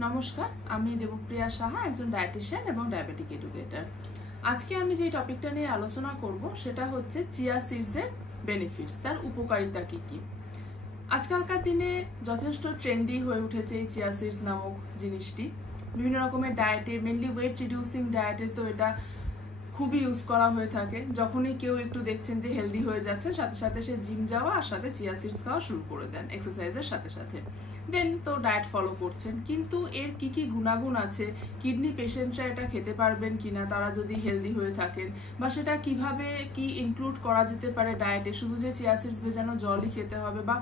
নমস্কার, আমি দেবপ্রিয়া সাহা, একজন ডায়েটিশিয়ান এবং ডায়াবেটিক এডুকেটর। আজকে আমি যে টপিকটা নিয়ে আলোচনা করব সেটা হচ্ছে চিয়া সিডসের বেনিফিটস, তার উপকারিতা কি কি। আজকালকার দিনে যথেষ্ট ট্রেন্ডি হয়ে উঠেছে এই চিয়া সিডস নামক জিনিসটি। বিভিন্ন রকমের ডায়েটে, মেনলি ওয়েট রিডিউসিং ডায়েটে তো এটা খুবই ইউজ করা হয়ে থাকে। যখনই কেউ একটু দেখছেন যে হেলদি হয়ে যাচ্ছেন, সাথে সাথে সে জিম যাওয়া আর সাথে চিয়া সিডস খাওয়া শুরু করে দেন এক্সারসাইজের সাথে সাথে, দেন তো ডায়েট ফলো করছেন। কিন্তু এর কি কি গুণাগুণ আছে, কিডনি পেশেন্টরা এটা খেতে পারবেন কিনা তারা যদি হেলদি হয়ে থাকেন, বা সেটা কিভাবে কি ইনক্লুড করা যেতে পারে ডায়েটে, শুধু যে চিয়া সিডস ভেজানো জলই খেতে হবে বা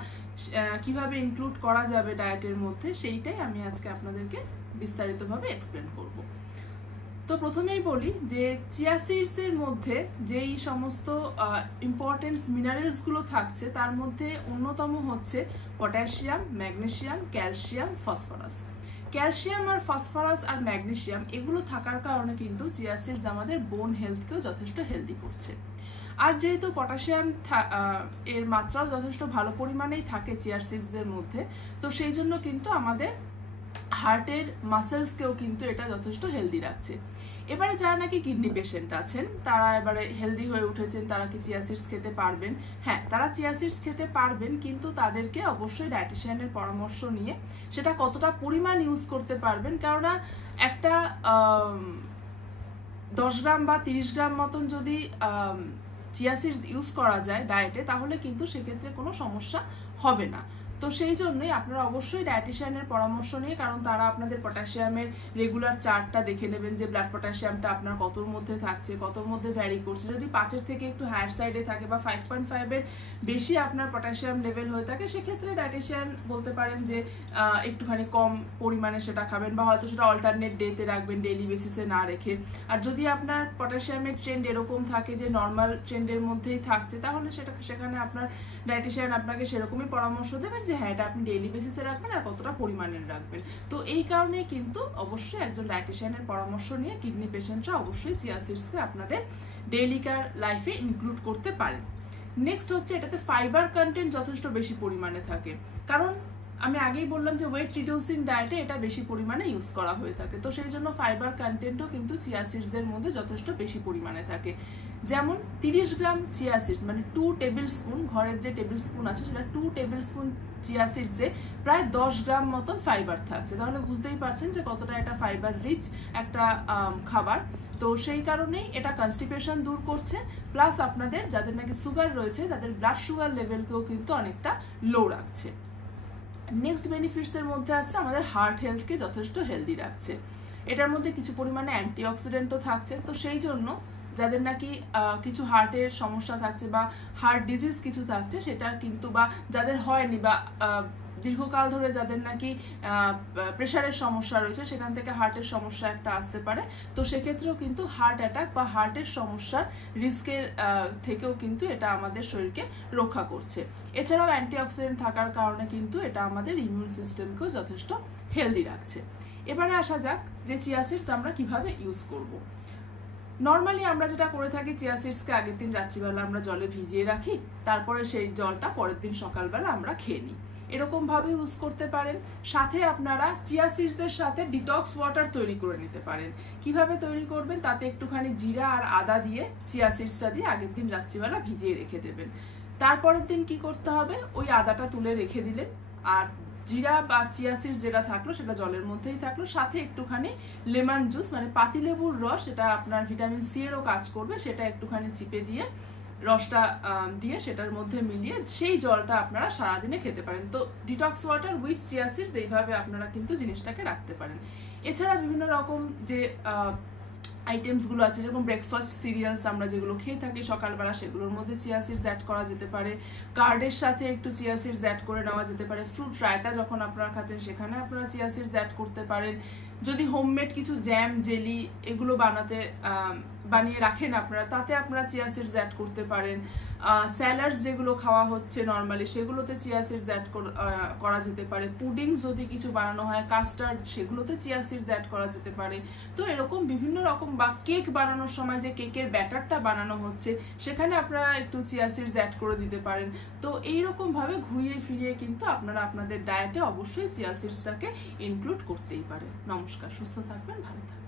কিভাবে ইনক্লুড করা যাবে ডায়েটের মধ্যে, সেইটাই আমি আজকে আপনাদেরকে বিস্তারিতভাবে এক্সপ্লেন করব। তো প্রথমেই বলি যে চিয়া সিডসের মধ্যে যেই সমস্ত ইম্পর্টেন্ট মিনারেলসগুলো থাকছে তার মধ্যে অন্যতম হচ্ছে potassium, magnesium, calcium, phosphorus. Calcium আর ফসফরাস আর ম্যাগনেসিয়াম এগুলো থাকার কারণে কিন্তু চিয়া সিডস আমাদের বোন হেলথকেও যথেষ্ট হেলদি করছে। আর যেহেতু পটাশিয়াম এর মাত্রাও যথেষ্ট ভালো পরিমাণেই থাকে চিয়া সিডসের মধ্যে, তো সেই জন্য কিন্তু আমাদের হার্টের মাসেলসকেও কিন্তু এটা যথেষ্ট হেলদি রাখছে। এবারে যারা নাকি কিডনি পেশেন্ট আছেন, তারা এবারে হেলদি হয়ে উঠেছেন, তারা কি চিয়া সিডস খেতে পারবেন? হ্যাঁ, তারা চিয়া সিডস খেতে পারবেন, কিন্তু তাদেরকে অবশ্যই ডায়েটিশিয়ানের পরামর্শ নিয়ে সেটা কতটা পরিমাণ ইউজ করতে পারবেন। কেননা একটা 10 গ্রাম বা 30 গ্রাম মতন যদি চিয়া সিডস ইউজ করা যায় ডায়েটে, তাহলে কিন্তু সেক্ষেত্রে কোনো সমস্যা হবে না। তো সেই জন্যই আপনারা অবশ্যই ডায়েটিশিয়ানের পরামর্শ নিয়ে, কারণ তারা আপনাদের পটাশিয়ামের রেগুলার চার্টটা দেখে নেবেন যে ব্লাড পটাশিয়ামটা আপনার কতর মধ্যে থাকছে, কতর মধ্যে ভ্যারি করছে। যদি 5-এর থেকে একটু হায়ার সাইডে থাকে বা 5.5-এর বেশি আপনার পটাশিয়াম লেভেল হয়ে থাকে, সেক্ষেত্রে ডায়েটিশিয়ান বলতে পারেন যে একটুখানি কম পরিমাণে সেটা খাবেন, বা হয়তো সেটা অল্টারনেট ডেতে রাখবেন, ডেইলি বেসিসে না রেখে। আর যদি আপনার পটাশিয়ামের ট্রেন্ড এরকম থাকে যে নর্মাল ট্রেন্ডের মধ্যেই থাকছে, তাহলে সেখানে আপনার ডায়েটিশিয়ান আপনাকে সেরকমই পরামর্শ দেবেন যে হ্যাঁ, এটা আপনি ডেইলি বেসিসে রাখবেন আর কতটা পরিমাণের রাখবেন। তো এই কারণে কিন্তু অবশ্যই একজন ডায়েটিশিয়ানের পরামর্শ নিয়ে কিডনি পেশেন্টরা অবশ্যই চিয়া সিডসকে আপনাদের ডেইলিকার লাইফে ইনক্লুড করতে পারেন। নেক্সট হচ্ছে এটাতে ফাইবার কন্টেন্ট যথেষ্ট বেশি পরিমাণে থাকে, কারণ আমি আগেই বললাম যে ওয়েট রিডিউসিং ডায়েটে এটা বেশি পরিমাণে ইউজ করা হয়ে থাকে। তো সেই জন্য ফাইবার কন্টেন্টও কিন্তু চিয়া সিডসের মধ্যে যথেষ্ট বেশি পরিমাণে থাকে। যেমন 30 গ্রাম চিয়া সিডস মানে 2 টেবিল স্পুন, ঘরের যে টেবিল স্পুন আছে সেটা 2 টেবিল স্পুন চিয়া সিডসে প্রায় 10 গ্রাম মতন ফাইবার থাকছে। তাহলে বুঝতেই পারছেন যে কতটা এটা ফাইবার রিচ একটা খাবার। তো সেই কারণেই এটা কনস্টিপেশন দূর করছে, প্লাস আপনাদের যাদের নাকি সুগার রয়েছে তাদের ব্লাড সুগার লেভেলকেও কিন্তু অনেকটা লো রাখছে। নেক্সট বেনিফিটসের মধ্যে আসছে আমাদের হার্ট হেলথকে যথেষ্ট হেলদি রাখছে। এটার মধ্যে কিছু পরিমাণে অ্যান্টিঅক্সিডেন্টও থাকছে। তো সেই জন্য যাদের নাকি কিছু হার্টের সমস্যা থাকছে বা হার্ট ডিজিজ কিছু থাকছে, সেটা কিন্তু, বা যাদের হয়নি বা দীর্ঘকাল ধরে যাদের নাকি প্রেশারের সমস্যা রয়েছে, সেখান থেকে হার্টের সমস্যা একটা আসতে পারে। তো সেক্ষেত্রেও কিন্তু হার্ট অ্যাটাক বা হার্টের সমস্যার রিস্কের থেকেও কিন্তু এটা আমাদের শরীরকে রক্ষা করছে। এছাড়াও অ্যান্টিঅক্সিডেন্ট থাকার কারণে কিন্তু এটা আমাদের ইমিউন সিস্টেমকেও যথেষ্ট হেলদি রাখছে। এবারে আসা যাক যে চিয়া সিডস আমরা কিভাবে ইউজ করব। নর্মালি আমরা যেটা করে থাকি, চিয়া সিডসকে আগের দিন রাত্রিবেলা আমরা জলে ভিজিয়ে রাখি, তারপরে সেই জলটা পরের দিন সকালবেলা আমরা খেয়ে নিই। এরকম ভাবে ইউজ করতে পারেন। সাথে আপনারা চিয়া সিডসের সাথে ডিটক্স ওয়াটার তৈরি করে নিতে পারেন। কিভাবে তৈরি করবেন, তাতে একটুখানি জিরা আর আদা দিয়ে চিয়া সিডসটা দিয়ে আগের দিন রাত্রিবেলা ভিজিয়ে রেখে দেবেন। তারপরের দিন কি করতে হবে, ওই আদাটা তুলে রেখে দিলেন, আর জিরা বা চিয়া সিডস যেটা থাকলো সেটা জলের মধ্যেই থাকলো, সাথে একটুখানি লেমন জুস মানে পাতিলেবুর রস, সেটা আপনার ভিটামিন সি এরও কাজ করবে, সেটা একটুখানি চিপে দিয়ে রসটা দিয়ে সেটার মধ্যে মিলিয়ে সেই জলটা আপনারা সারাদিনে খেতে পারেন। তো detox water with chia seeds এইভাবে আপনারা কিন্তু জিনিসটাকে রাখতে পারেন। এছাড়া বিভিন্ন রকম যে আইটেমসগুলো আছে, যেরকম ব্রেকফাস্ট সিরিয়ালস আমরা যেগুলো খেয়ে থাকি সকালবেলা, সেগুলোর মধ্যে চিয়া সিডস অ্যাড করা যেতে পারে। কার্ডের সাথে একটু চিয়া সিডস অ্যাড করে নেওয়া যেতে পারে। ফ্রুট রায়তা যখন আপনারা খাচ্ছেন সেখানে আপনারা চিয়া সিডস অ্যাড করতে পারেন। যদি হোমমেড কিছু জ্যাম, জেলি এগুলো বানাতে বানিয়ে রাখেন আপনারা, তাতে আপনারা চিয়া সিডস অ্যাড করতে পারেন। স্যালাডস যেগুলো খাওয়া হচ্ছে নর্মালি সেগুলোতে চিয়া সিডস অ্যাড করা যেতে পারে। পুডিংস যদি কিছু বানানো হয়, কাস্টার্ড, সেগুলোতে চিয়া সিডস অ্যাড করা যেতে পারে। তো এরকম বিভিন্ন রকম, বা কেক বানানোর সময় যে কেকের ব্যাটারটা বানানো হচ্ছে সেখানে আপনারা একটু চিয়া সিডস অ্যাড করে দিতে পারেন। তো এইরকম ভাবে ঘুরিয়ে ফিরিয়ে কিন্তু আপনারা আপনাদের ডায়েটে অবশ্যই চিয়া সিডসটাকে ইনক্লুড করতেই পারেন। নমস্কার, সুস্থ থাকবেন, ভালো থাকবেন।